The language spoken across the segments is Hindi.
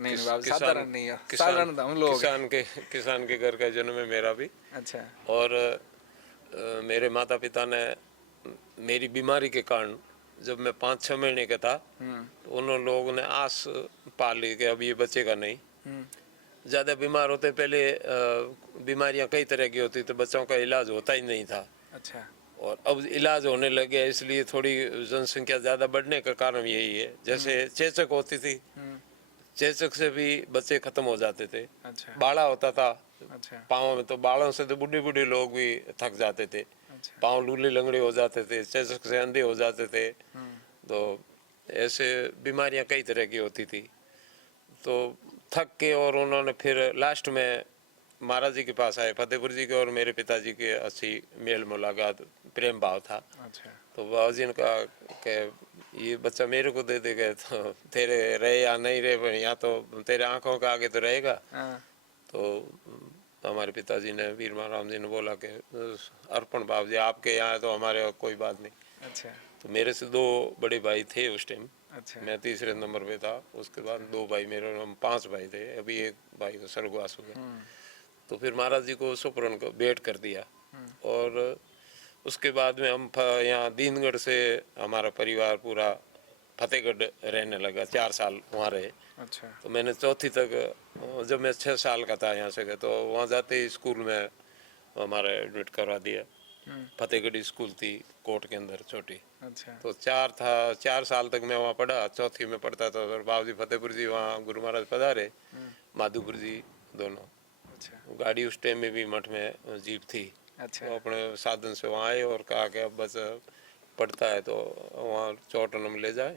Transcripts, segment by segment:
नहीं नहीं बाबू, किसान साधारण नहीं है, किसान साधारण हम लोग हैं। किसान के घर का जन्म है मेरा भी। अच्छा। और मेरे माता पिता ने मेरी बीमारी के कारण जब मैं 5-6 महीने का था तो उन लोगों ने आस पाल ली कि अब ये बचेगा नहीं। ज़्यादा बीमार होते पहले बीमारियां कई तरह की होती तो बच्चों का इलाज होता ही नहीं था। अच्छा। और अब इलाज होने लग गया, इसलिए थोड़ी जनसंख्या ज़्यादा बढ़ने का कारण यही है। जैसे चेचक होती थी, चेचक से भी बच्चे खत्म हो जाते थे। अच्छा। बाड़ा होता था अच्छा। पाँव में, तो बालों से तो बूढ़े बूढ़े लोग भी थक जाते थे। अच्छा। पाँव लूले लंगड़े हो जाते थे, चेचक से अंधे हो जाते थे। तो ऐसे बीमारियां कई तरह की होती थी। तो थक के और उन्होंने फिर लास्ट में महाराज जी के पास आए, फतेहपुर जी के, और मेरे पिताजी के अच्छी मेल मुलाकात प्रेम भाव था। अच्छा। तो बाबा जी ने कहा कि ये बच्चा मेरे को दे देगा तो तेरे रहे या नहीं रहे, पर यहाँ तो तेरे आंखों के आगे तो रहेगा। हाँ। तो हमारे पिताजी ने, वीर महाराम जी ने बोला कि अर्पण बाबू जी आपके यहाँ है तो हमारे यहाँ कोई बात नहीं। अच्छा। तो मेरे से 2 बड़े भाई थे उस टाइम, अच्छा। मैं तीसरे नंबर पे था। उसके बाद 2 भाई मेरे, हम 5 भाई थे। अभी एक भाई का स्वर्गवास हो गया। तो फिर महाराज जी को सुपरन को भेंट कर दिया। और उसके बाद में हम यहाँ दीनगढ़ से हमारा परिवार पूरा फतेहगढ़ रहने लगा। 4 साल वहाँ रहे। अच्छा। तो मैंने चौथी तक, जब मैं 6 साल का था यहाँ से गया, तो वहाँ जाते ही स्कूल में हमारा एडमिट करवा दिया। फतेहगढ़ स्कूल थी कोट के अंदर छोटी। अच्छा। तो 4 साल तक मैं वहाँ पढ़ा। चौथी में पढ़ता था और बाबू जी फतेहपुर जी वहाँ गुरु महाराज पधारे, माधोपुर जी दोनों। अच्छा। गाड़ी उस टाइम में भी मठ में जीप थी। अच्छा। तो अपने साधन से वहाँ आए और कहा कि अब बस पढ़ता है तो वहाँ चौटन में ले जाए,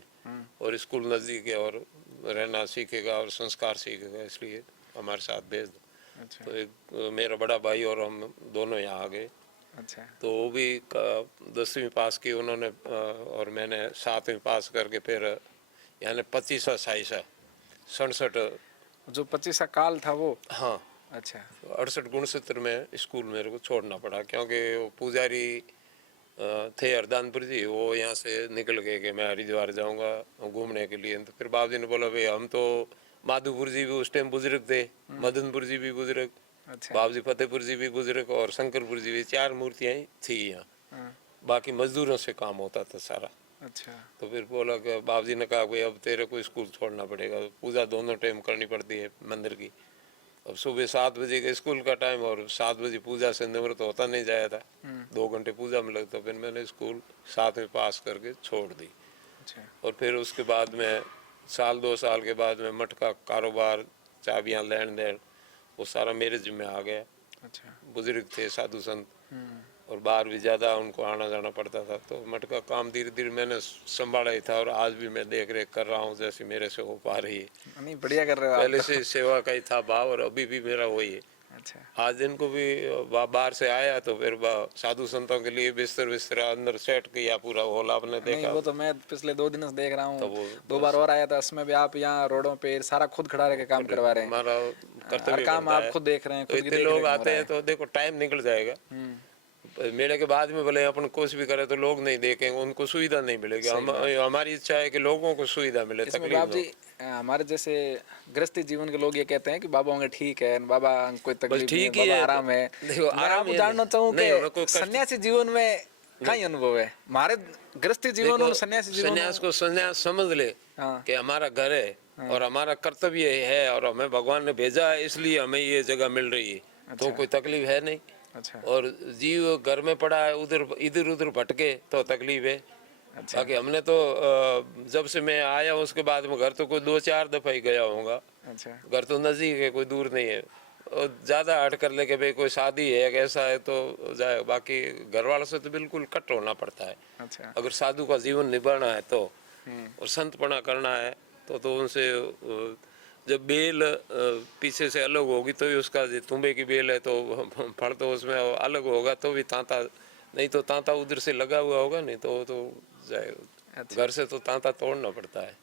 और स्कूल नज़दीक है और रहना सीखेगा और संस्कार सीखेगा, इसलिए हमारे साथ भेज दो। अच्छा। तो एक मेरा बड़ा भाई और हम दोनों यहाँ आ गए। अच्छा। तो वो भी 10वीं पास की उन्होंने, और मैंने 7वीं पास करके फिर यानी 25वां 67 जो 25 का काल था वो। हाँ, अच्छा। 68 69 में स्कूल मेरे को छोड़ना पड़ा, क्योंकि वो पुजारी थे हरदानपुर जी, वो यहाँ से निकल गए कि मैं हरिद्वार जाऊँगा घूमने के लिए। तो फिर बाबू जी ने बोला भाई हम तो, माधोपुर जी भी उस टाइम बुजुर्ग थे, मदनपुर जी भी बुजुर्ग, अच्छा। बाबू जी फतेहपुर जी भी बुजुर्ग, और शंकरपुर जी भी, 4 मूर्तियाँ ही थी यहाँ। हाँ। बाकी मजदूरों से काम होता था सारा। अच्छा। तो फिर बोला कि बाबू जी ने कहा भाई अब तेरे को स्कूल छोड़ना पड़ेगा, पूजा दोनों टाइम करनी पड़ती है मंदिर की। अब सुबह 7 बजे का स्कूल का टाइम और 7 बजे पूजा से निवृत्त होता नहीं जाया था, 2 घंटे पूजा में लगता। फिर मैंने स्कूल 7वीं पास करके छोड़ दी। अच्छा। और फिर उसके बाद में 2 साल के बाद में मठ का कारोबार, चाबियाँ, लेन देन, वो सारा मेरे जिम्मे आ गया। अच्छा। बुजुर्ग थे साधु संत, और बाहर भी ज़्यादा उनको आना जाना पड़ता था। तो मठ का काम धीरे धीरे मैंने संभाला ही था, और आज भी मैं देख रेख कर रहा हूँ जैसे मेरे से हो पा रही है। नहीं, बढ़िया कर रहे हो आप पहले तो। से सेवा का ही था भाव, और अभी भी मेरा वही है। अच्छा। आज इनको भी बाहर से आया तो फिर साधु संतों के लिए बिस्तर बिस्तर अंदर सेट किया, पूरा हॉल आपने नहीं, देखा। वो तो मैं पिछले 2 दिनों से देख रहा तो हूँ। वो 2 बार और आया था, उसमें भी आप यहाँ रोडों पे सारा खुद खड़ा रह के काम करवा रहे हैं। हमारा हर कर्तव्य काम बनता आप है। खुद देख रहे हैं, तो खुद की इतने देख लोग रेख में हो आते रहा हैं है। तो देखो टाइम निकल जाएगा। मेले के बाद में भले अपन कुछ भी करें तो लोग नहीं देखेंगे, उनको सुविधा नहीं मिलेगी। सही बात। हमारी इच्छा है कि लोगों को सुविधा मिले, इसमें तकलीफ बाप ना जी, हो। हमारे जैसे गृहस्थी जीवन के लोग ये कहते हैं कि बाबा होंगे ठीक है, बाबा कोई बस तकलीफ नहीं है, ठीक ही बाबा है। आराम है। देखो मैं आराम आपको ये जानना चाहूँ नहीं होना, कोई कि कष्ट सन्यासी जीवन में क्या ही अनुभव है, हमारे गृहस्थी जीवन देखो और सन्यासी जीवन। सन्यास को सन्यास समझ ले हाँ। कि हमारा घर है, हाँ। और हमारा कर्तव्य है, और हमें भगवान ने भेजा है, इसलिए हमें ये जगह मिल रही है। तो अच्छा। कोई तकलीफ है नहीं। अच्छा। और जीव घर में पड़ा है, उधर इधर उधर भटके तो तकलीफ है। अच्छा। बाकी हमने तो जब से मैं आया उसके बाद में घर तो कोई 2-4 दफा ही गया होऊंगा। अच्छा। घर तो नजदीक है, कोई दूर नहीं है। और ज़्यादा हट कर ले के भाई कोई शादी है कैसा है तो जाए, बाकी घर वालों से तो बिल्कुल कट होना पड़ता है। अच्छा। अगर साधु का जीवन निभाना है तो, हम्म। और संतपना करना है तो उनसे जब बेल पीछे से अलग होगी तो ही उसका, तुम्बे की बेल है तो फल तो उसमें अलग होगा तो भी तांता, नहीं तो तांता उधर से लगा हुआ होगा, नहीं तो वो तो जाए। अच्छा। घर से तो तांता तोड़ना पड़ता है।